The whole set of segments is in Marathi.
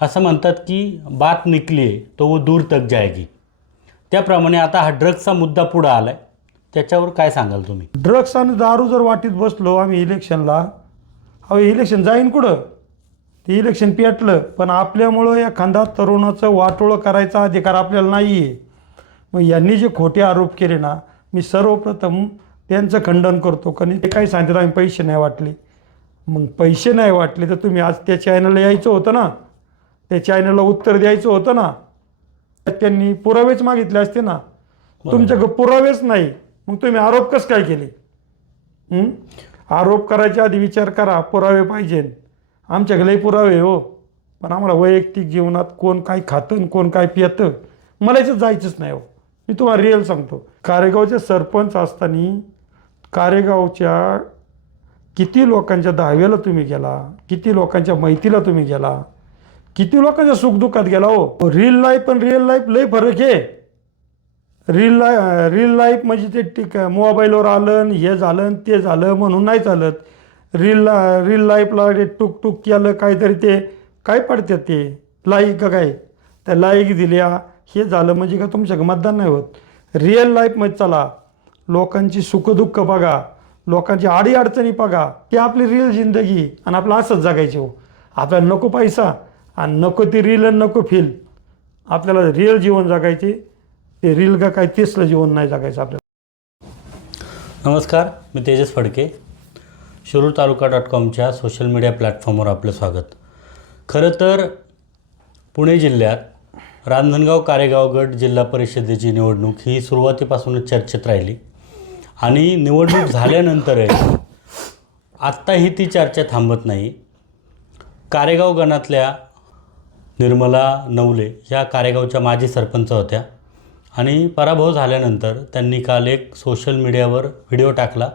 असं म्हणतात की बात निकली आहे तो वो दूर तक जाएगी. त्याप्रमाणे आता हा ड्रग्सचा मुद्दा पुढं आला आहे, त्याच्यावर काय सांगाल तुम्ही? ड्रग्स आणि दारू जर वाटीत बसलो आम्ही इलेक्शनला, अहो इलेक्शन जाईन कुठं? ते इलेक्शन पेटलं, पण आपल्यामुळं एखादा तरुणाचं वाटोळं करायचा अधिकार आपल्याला नाही आहे. मग यांनी जे खोटे आरोप केले ना, मी सर्वप्रथम त्यांचं खंडन करतो. कारण ते काय सांगतात आम्ही पैसे नाही वाटले. मग पैसे नाही वाटले तर तुम्ही आज त्या चॅनलला यायचं होतं ना, त्या चॅनलला उत्तर द्यायचं होतं ना. त्यांनी पुरावेच मागितले असते ना. तुमच्याकडे पुरावेच नाही, मग तुम्ही आरोप कसं काय केले? आरोप करायच्या आधी विचार करा, पुरावे पाहिजे. आमच्याकडे पुरावे हो, पण आम्हाला वैयक्तिक जीवनात कोण काय खातं कोण काय पितं मला याच्यात जायचंच नाही हो. मी तुम्हाला रिअल सांगतो. कारेगावचे सरपंच असताना कारेगावच्या किती लोकांच्या दहाव्याला तुम्ही गेला, किती लोकांच्या मैतीला तुम्ही गेला, किती लोकांच्या सुखदुःखात गेला हो. रिअल लाईफ आणि रिअल लाईफ लय फरक आहे. रिअल लाईफ म्हणजे ते ठीक आहे, मोबाईलवर आलं आणि हे झालं आणि ते झालं म्हणून नाही चालत. रिअल लाईफला ते टुक टुक केलं काहीतरी, ते काय पडतात ते लाईक का काय, त्या लाईक दिल्या हे झालं म्हणजे का तुमच्याकडे मतदान नाही होत. रिअल लाईफमध्ये चला, लोकांची सुखदुःख बघा, लोकांची अडीअडचणी बघा. ती आपली रिअल जिंदगी आणि आपलं असंच जगायचे हो. आपल्याला नको पैसा आणि नको ती रिअल आणि नको फील. आपल्याला रिअल जीवन जगायचे, ते रील का काय तेसलं जीवन नाही जगायचं आपल्याला. नमस्कार, मी तेजस फडके. शिरूर तालुका.comच्या सोशल मीडिया प्लॅटफॉर्मवर आपलं स्वागत. खरं तर पुणे जिल्ह्यात रांजणगाव कारेगाव गट जिल्हा परिषदेची निवडणूक ही सुरुवातीपासूनच चर्चेत राहिली आणि निवडणूक झाल्यानंतरही आत्ताही ती चर्चा थांबत नाही. कारेगाव गणातल्या निर्मला नवले ह्या कारेगावच्या माजी सरपंच होत्या आणि पराभव झाल्यानंतर त्यांनी काल एक सोशल मीडियावर व्हिडिओ टाकला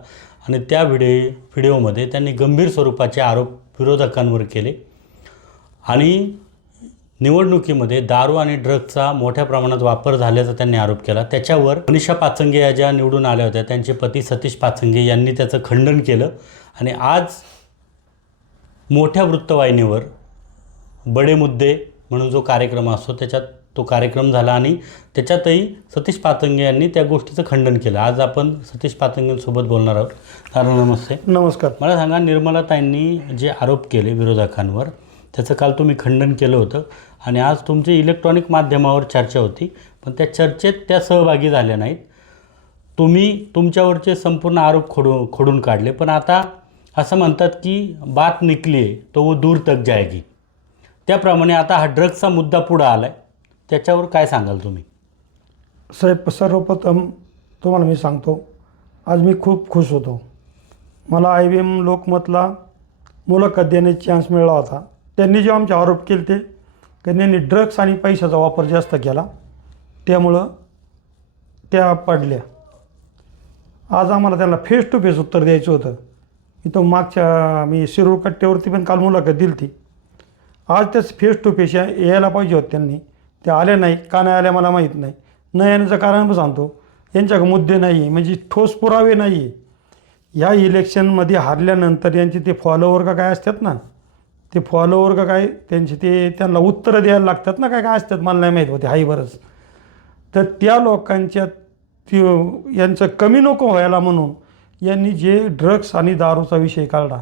आणि त्या व्हिडिओमध्ये त्यांनी गंभीर स्वरूपाचे आरोप विरोधकांवर केले आणि निवडणुकीमध्ये दारू आणि ड्रग्सचा मोठ्या प्रमाणात वापर झाल्याचा त्यांनी आरोप केला. त्याच्यावर मनीषा पाचंगे या ज्या निवडून आल्या होत्या त्यांचे पती सतीश पाचंगे यांनी त्याचं खंडन केलं आणि आज मोठ्या वृत्तवाहिनीवर बडे मुद्दे म्हणून जो कार्यक्रम असतो त्याच्यात तो कार्यक्रम झाला आणि त्याच्यातही सतीश पाचंगे यांनी त्या गोष्टीचं खंडन केलं. आज आपण सतीश पाचंगेंसोबत बोलणार आहोत. दादा नमस्ते. नमस्कार. मला सांगा, निर्मलाताईंनी जे आरोप केले विरोधकांवर त्याचं काल तुम्ही खंडन केलं होतं आणि आज तुमची इलेक्ट्रॉनिक माध्यमावर चर्चा होती, पण त्या चर्चेत त्या सहभागी झाल्या नाहीत. तुम्ही तुमच्यावरचे संपूर्ण आरोप खोडून काढले, पण आता असं म्हणतात की बात निकली आहे तो वो दूर तक जाएगी. त्याप्रमाणे आता हा ड्रग्सचा मुद्दा पुढं आला आहे, त्याच्यावर काय सांगाल तुम्ही? साहेब, सर्वप्रथम तुम्हाला मी सांगतो, आज मी खूप खुश होतो. मला IBM लोकमतला मुलाखत देण्याची चान्स मिळाला होता. त्यांनी जे आमचे आरोप केले ते त्यांनी ड्रग्स आणि पैशाचा वापर जास्त केला, त्यामुळं त्या पडल्या. आज आम्हाला त्यांना फेस टू फेस उत्तर द्यायचं होतं. इथं मी शिरूर कट्ट्यावरती पण काल मुलाखत दिली ती. आज त्याच फेस टू फेस यायला पाहिजे होतं त्यांनी, ते आल्या नाही. का नाही आल्या मला माहीत नाही. न येण्याचं कारण पण सांगतो, यांच्याकडे मुद्दे नाही आहे, म्हणजे ठोस पुरावे नाही आहे. ह्या इलेक्शनमध्ये हारल्यानंतर यांचे ते फॉलोवर का काय असतात ना, ते फॉलोवर का काय त्यांचे ते त्यांना उत्तरं द्यायला लागतात ना, काय काय असतात मला नाही माहीत होते हाही बरंच. तर त्या लोकांच्या यांचं कमी नको व्हायला म्हणून यांनी जे ड्रग्स आणि दारूचा विषय काढला.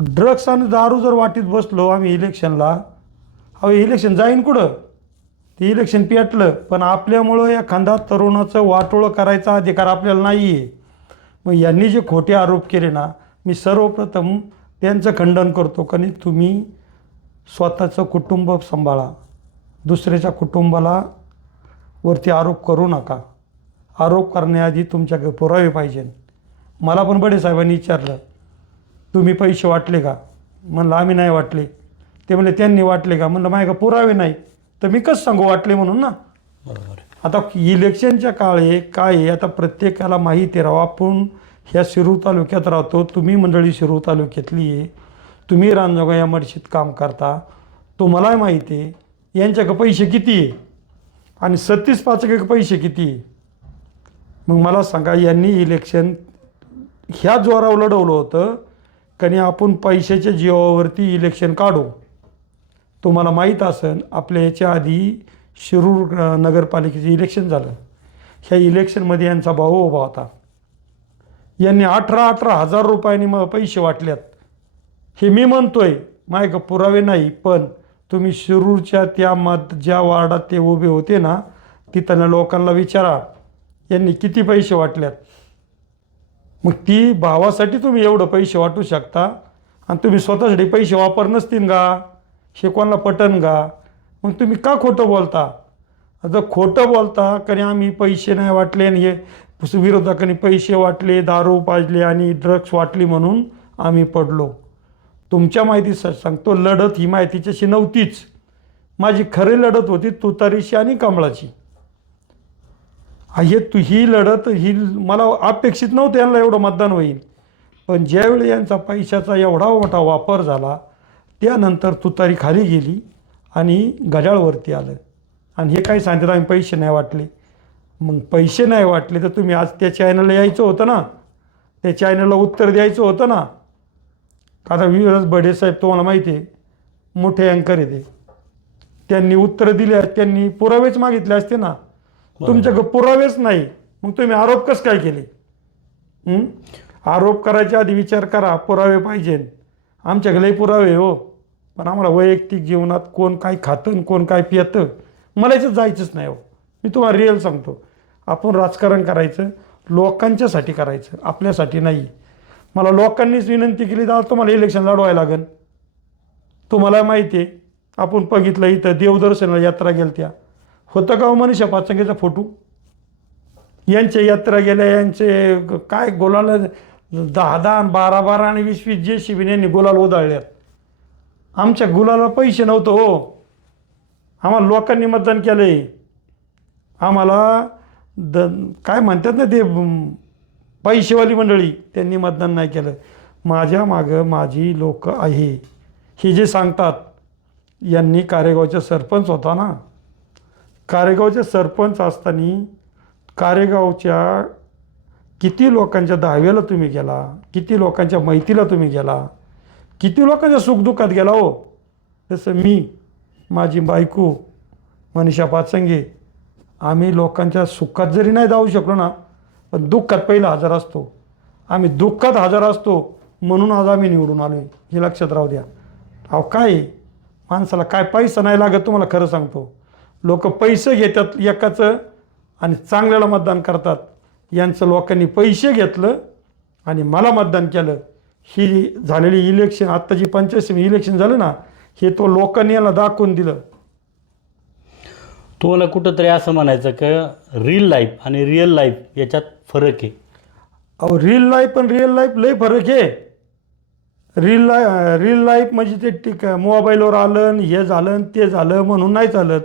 ड्रग्स आणि दारू जर वाटीत बसलो आम्ही इलेक्शनला, अहो इलेक्शन जाईन कुठं? ते इलेक्शन पेटलं, पण आपल्यामुळं एखादा तरुणाचं वाटोळं करायचा अधिकार आपल्याला नाही आहे. मग यांनी जे खोटे आरोप केले ना, मी सर्वप्रथम त्यांचं खंडन करतो. कारण तुम्ही स्वतःचं कुटुंब सांभाळा, दुसऱ्याच्या कुटुंबाला वरती आरोप करू नका. आरोप करण्याआधी तुमच्याकडे पुरावे पाहिजे. मला पण बडे साहेबांनी विचारलं, तुम्ही पैसे वाटले का? म्हणलं आम्ही नाही वाटले. ते म्हणले त्यांनी वाटले का? म्हणलं माझ्याकडे पुरावे नाही, तर मी कसं सांगू वाटले म्हणून ना. बरोबर. आता इलेक्शनच्या काळी काय आहे, आता प्रत्येकाला माहिती राहावं. आपण ह्या शिरूर तालुक्यात राहतो, तुम्ही मंडळी शिरूर तालुक्यातली आहे, तुम्ही रांजणगाव या मडशीत काम करता, तुम्हालाही माहिती आहे यांच्याकडे पैसे किती आहे आणि सतीश पाचंगे पैसे किती आहे. मग मला सांगा, यांनी इलेक्शन ह्या जोरावर लढवलं होतं, कारण आपण पैशाच्या जीवावरती इलेक्शन काढू. तुम्हाला माहीत असेल आपल्या याच्या आधी शिरूर नगरपालिकेचं इलेक्शन झालं. ह्या इलेक्शनमध्ये यांचा भाऊ उभा होता. यांनी 18 हजार रुपयांनी मग पैसे वाटल्यात. हे मी म्हणतोय, माझ्या पुरावे नाही, पण तुम्ही शिरूरच्या त्या ज्या वार्डात ते उभे होते ना, तिथल्या लोकांना विचारा यांनी किती पैसे वाटल्यात. मग ती भावासाठी तुम्ही एवढं पैसे वाटू शकता आणि तुम्ही स्वतःसाठी पैसे वापर नसतील का? हे कोणाला पटन का? मग तुम्ही का खोटं बोलता? जर खोटं बोलता कारण आम्ही पैसे नाही वाटले आणि हे विरोधकांनी पैसे वाटले, दारू पाजले आणि ड्रग्स वाटली म्हणून आम्ही पडलो. तुमच्या माहितीसाठी सांगतो, लढत ही माहितीच्याशी नव्हतीच. माझी खरी लढत होती तुतारीशी आणि कमळाची. ही लढत ही मला अपेक्षित नव्हतं यांना एवढं मतदान होईल. पण ज्यावेळी यांचा पैशाचा एवढा मोठा वापर झाला त्यानंतर तुतारी खाली गेली आणि घड्याळवरती आलं. आणि हे काय सांगतात आम्ही पैसे नाही वाटले. मग पैसे नाही वाटले तर तुम्ही आज त्या चॅनलला यायचं होतं ना, त्या चॅनलला उत्तर द्यायचं होतं ना. आता विलास बडे साहेब तुम्हाला माहिती आहे मोठे अँकर आहे ते, त्यांनी उत्तरं दिली आहेत, त्यांनी पुरावेच मागितले असते ना. तुमच्याकडे पुरावेच नाही, मग तुम्ही आरोप कसं काय केले? आरोप करायच्या आधी विचार करा, पुरावे पाहिजे. आमच्याकडे पुरावे हो, पण आम्हाला वैयक्तिक जीवनात कोण काय खातं कोण काय पितं मला याच्यात जायचंच नाही हो. मी तुम्हाला रिअल सांगतो, आपण राजकारण करायचं लोकांच्यासाठी करायचं, आपल्यासाठी नाही. मला लोकांनीच विनंती केली तर तुम्हाला इलेक्शन लढवायला लागेल. तुम्हाला माहिती आहे आपण बघितलं इथं देवदर्शनाला यात्रा गेल्या त्या होतं का मनीषा पाचंगेचा फोटो? यांच्या यात्रा गेल्या, यांचे काय गोलाल 10-10, 12-12 आणि 20-20 JCB यांनी गुलाल उधळल्यात. आमच्या गुलाला पैसे नव्हतं हो, आम्हाला लोकांनी मतदान केलं आहे. आम्हाला काय म्हणतात ना ते पैसेवाली मंडळी, त्यांनी मतदान नाही केलं. माझ्या मागं माझी लोक आहे हे जे सांगतात. यांनी कारेगावचा सरपंच होता ना, कारेगावचे सरपंच असताना कारेगावच्या किती लोकांच्या दहाव्याला तुम्ही गेला, किती लोकांच्या मैतीला तुम्ही गेला, किती लोकांच्या सुखदुःखात गेला हो. तसं मी, माझी बायको मनीषा पाचंगे, आम्ही लोकांच्या सुखात जरी नाही जाऊ शकलो ना, पण दुःखात पहिला हजर असतो. आम्ही दुःखात हजर असतो म्हणून आज आम्ही निवडून आलो आहे, हे लक्षात राहू द्या. अहो काय माणसाला काय पैसा नाही लागत, तुम्हाला खरं सांगतो. लोक पैसे घेतात एकाचं आणि चांगल्याला मतदान करतात. यांचं लोकांनी पैसे घेतलं आणि मला मतदान केलं. ही झालेली इलेक्शन, आत्ता जी 85 इलेक्शन झालं ना, हे तो लोकांनी याला दाखवून दिलं. तुम्हाला कुठंतरी असं म्हणायचं का रील लाईफ आणि रिअल लाईफ याच्यात फरक आहे? अहो रील लाईफ आणि रिअल लाईफ लय फरक आहे. रील लाईफ म्हणजे ते ठीक आहे, मोबाईलवर आलं हे झालं ते झालं म्हणून नाही चालत.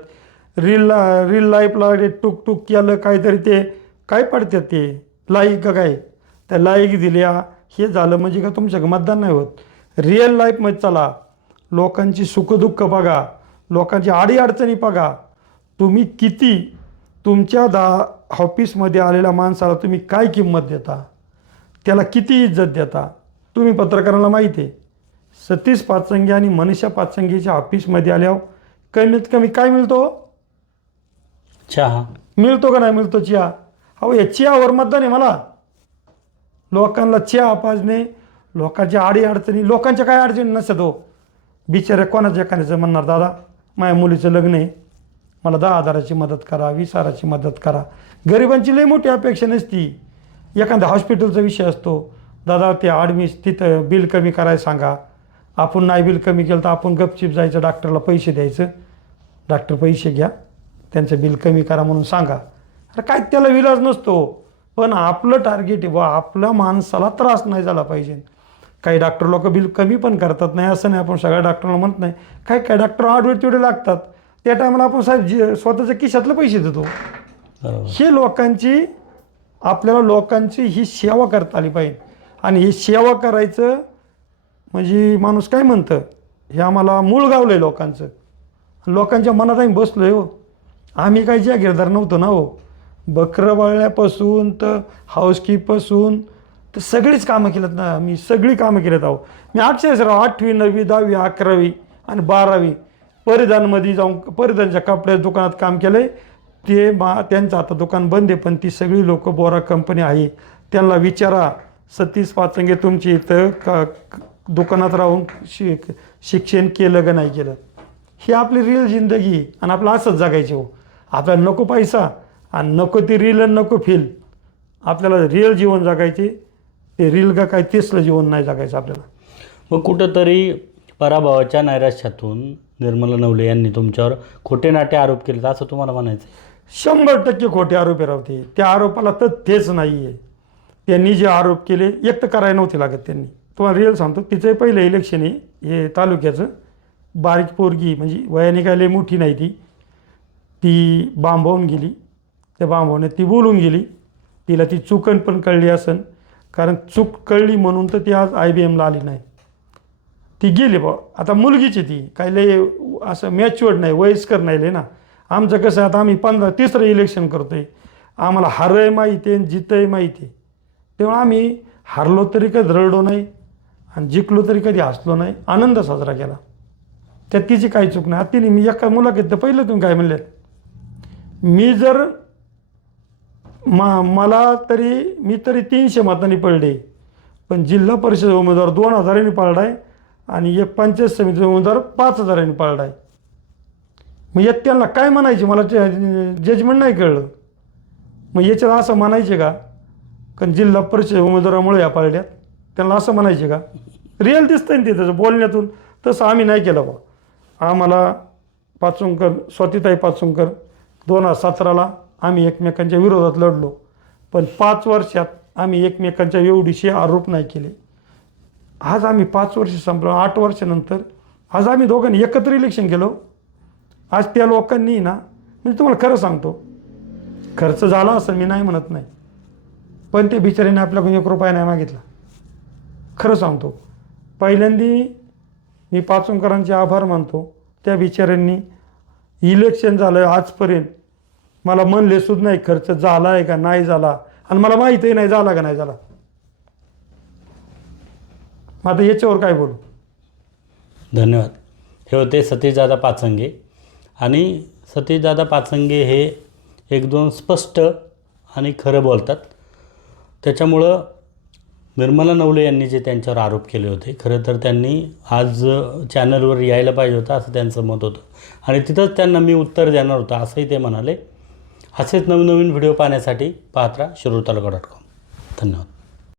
रील लाईफला ते टुक केलं काहीतरी ते काय पडतात ते लाईक का काय, त्या लाईक दिल्या हे झालं म्हणजे का तुमच्याकडे मतदान नाही होत. रिअल लाईफमध्ये चला, लोकांची सुखदुःख बघा, लोकांची अडीअडचणी बघा. तुम्ही किती तुमच्या ऑफिसमध्ये आलेल्या माणसाला तुम्ही काय किंमत देता, त्याला किती इज्जत देता. तुम्ही पत्रकारांना माहिती आहे सतीश पाचंगे आणि मनीषा पाचंगेच्या ऑफिसमध्ये आल्यावर कमीत कमी काय मिळतो? चहा मिळतो का नाही मिळतो? चहा. अहो या चहावर मतदान आहे मला. लोकांना चहा पाजणे, लोकांच्या अडीअडचणी, लोकांच्या काय अडचणी नसतात हो. बिचाऱ्या कोणाच्या एखाद्याचं म्हणणार दादा माझ्या मुलीचं लग्न आहे, मला 10,000ची मदत करा, 20,000ची मदत करा. गरिबांची लई मोठी अपेक्षा नसती. एखाद्या हॉस्पिटलचा विषय असतो, दादा ते तिथं बिल कमी करायला सांगा. आपण नाही बिल कमी केलं तर आपण गपचीप जायचं, डॉक्टरला पैसे द्यायचं, डॉक्टर पैसे घ्या, त्यांचं बिल कमी करा म्हणून सांगा. अरे काय त्याला विलाज नसतो. पण आपलं टार्गेट आहे बा, आपल्या माणसाला त्रास नाही झाला पाहिजे. काही डॉक्टर लोक बिल कमी पण करतात, नाही असं नाही, आपण सगळ्या डॉक्टरला म्हणत नाही. काय डॉक्टर आडवे तेवढे लागतात, त्या टायमाला आपण साहेब स्वतःच्या खिशातले पैसे देतो. हे लोकांची आपल्याला लोकांची ही सेवा करता आली पाहिजे. आणि ही सेवा करायचं म्हणजे माणूस काय म्हणतं, हे आम्हाला मूळ गावलं आहे लोकांचं. लोकांच्या मनात आम्ही बसलो आहे हो. आम्ही काही जागीरदार नव्हतो ना हो. बकरं वळल्यापासून तर हाऊसकीपासून तर सगळीच कामं केलेत ना. मी सगळी कामं केलेत आहो. मी 8वी, 9वी, 10वी, 11वी आणि 12वी परिधानमध्ये जाऊन परिधानच्या कपड्याच्या दुकानात काम केलं आहे. त्यांचं आता दुकान बंद आहे, पण ती सगळी लोक बोरा कंपनी आहे त्यांना विचारा, सतीश पाचंगे तुमची इथं दुकानात राहून शिक्षण केलं का नाही केलं. ही आपली रिअल जिंदगी आहे आणि आपलं असंच जगायचे हो. आपल्याला नको पैसा आणि नको ती रील आणि नको फील. आपल्याला रिअल जीवन जगायचे, ते रील का काय तेसलं जीवन नाही जगायचं आपल्याला. मग कुठंतरी पराभवाच्या नैराश्यातून निर्मला नवले यांनी तुमच्यावर खोटे नाटे आरोप केले असं तुम्हाला म्हणायचं? 100% खोटे आरोप राहते. त्या आरोपाला तथ्यच नाही आहे. त्यांनी जे आरोप केले एक तर करायला नव्हते लागत. त्यांनी तुम्हाला रिअल सांगतो, तिचं पहिलं इलेक्शन आहे हे तालुक्याचं. बारीक पोरगी म्हणजे वयाने काय लई मोठी नाही ती बांबवून गेली. त्या बांबवणे ती बोलून गेली. तिला ती चुकन पण कळली असन, कारण चूक कळली म्हणून तर ती आज IBMला आली नाही. ती गेली बा. आता मुलगीची ती काय लय असं मॅच्युअर्ड नाही, वयस्कर नाही लय ना. आमचं कसं आता आम्ही 15-30 इलेक्शन करतो आहे. आम्हाला हारही माहिती आहे आणि जितही माहिती आहे. तेव्हा आम्ही हारलो तरी कधी रडलो नाही आणि जिंकलो तरी कधी हसलो नाही, आनंद साजरा केला. त्यात तिची काही चूक नाही. तिने मी एका मुलाखतीत पहिलं तुम्ही काय म्हणले, मी जर मी तरी 300 मतांनी पडले, पण जिल्हा परिषद उमेदवार 2000 पडला आहे आणि एक पंचायत समिती उमेदवार 5000 पडला आहे. मग यात त्यांना काय म्हणायचे मला जजमेंट नाही कळलं. मग याच्यात असं म्हणायचे का कारण जिल्हा परिषद उमेदवारामुळे या पाळल्यात, त्यांना असं म्हणायचे का? रिअल दिसतं ना ते त्याचं बोलण्यातून. तसं आम्ही नाही केलं बा. आम्हाला पाचुंकर, स्वातीताई पाचुंकर 2017ला आम्ही एकमेकांच्या विरोधात लढलो, पण 5 वर्षात आम्ही एकमेकांच्या एवढीशी आरोप नाही केले. आज आम्ही 5 वर्ष संपलो, 8 वर्षानंतर आज आम्ही दोघांनी एकत्र इलेक्शन केलं. आज त्या लोकांनी ना, म्हणजे तुम्हाला खरं सांगतो, खर्च झाला असं मी नाही म्हणत नाही, पण ते बिचाऱ्याने आपल्याकडून 1 रुपया नाही मागितला. खरं सांगतो, पहिल्यांदी मी पाचुंकरांचे आभार मानतो. त्या बिचाऱ्यांनी इलेक्शन झालं आजपर्यंत मला म्हणले सुद्धा नाही खर्च झाला आहे का नाही झाला, आणि मला माहीतही नाही झाला का नाही झाला. मग आता याच्यावर काय बोलू. धन्यवाद. हे होते सतीशदादा पाचंगे. आणि सतीशदादा पाचंगे हे 1-2 स्पष्ट आणि खरं बोलतात. त्याच्यामुळं निर्मला नवले यांनी जे त्यांच्यावर आरोप केले होते, खरं तर त्यांनी आज चॅनलवर यायला पाहिजे होतं असं त्यांचं मत होतं, आणि तिथंच त्यांना मी उत्तर देणार होतं असंही ते म्हणाले. असेच नवीन व्हिडिओ पाहण्यासाठी पाहत राहा शिरूरतालुका.com. धन्यवाद.